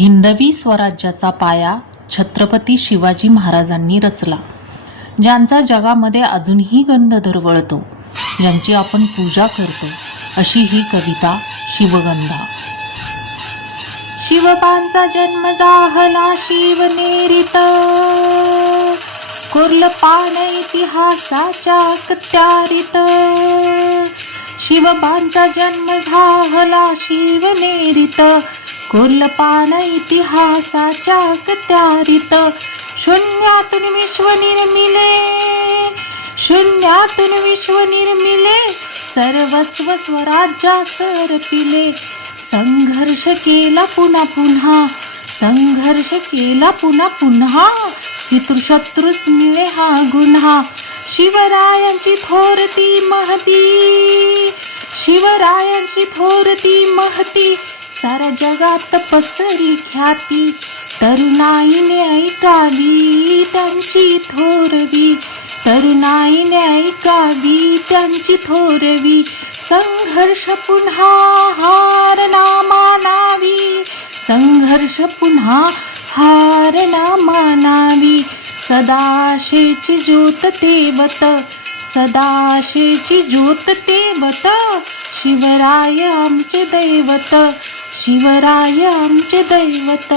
हिंदवी स्वराज्याचा पाया छत्रपती शिवाजी महाराजांनी रचला, ज्यांचा जगामध्ये अजूनही गंध दरवळतो, ज्यांची आपण पूजा करतो, अशी ही कविता शिवगंधा. शिवबांचा जन्म झाला शिवनेरीत, कोरलं पान इतिहासाच्या अखत्यारीत. शिवबांचा जन्म झाला शिवनेरीत, कोरलं पान इतिहासाच्या अखत्यारीत. शून्यातून विश्व निर्मिले, शून्यातून विश्व निर्मिले, सर्वस्व स्वराज्यास अर्पिले. संघर्ष केला पुन्हा पुन्हा, संघर्ष केला पुन्हा पुन्हा, पितृशत्रूस मिळे हा गुन्हा. शिवरायांची थोरती महती, शिवरायांची थोरती महती, साऱ्या जगात पसरली ख्याती. तरुणाईने ऐकावी त्यांची थोरवी, तरुणाईने ऐकावी त्यांची थोरवी. संघर्ष पुन्हा हार ना मानावी, संघर्ष पुन्हा हार ना मानावी. सदाशेची ज्योत तेवत, सदाशेची ज्योत तेवत, शिवराय आमचे दैवत, शिवराय आमचे दैवत.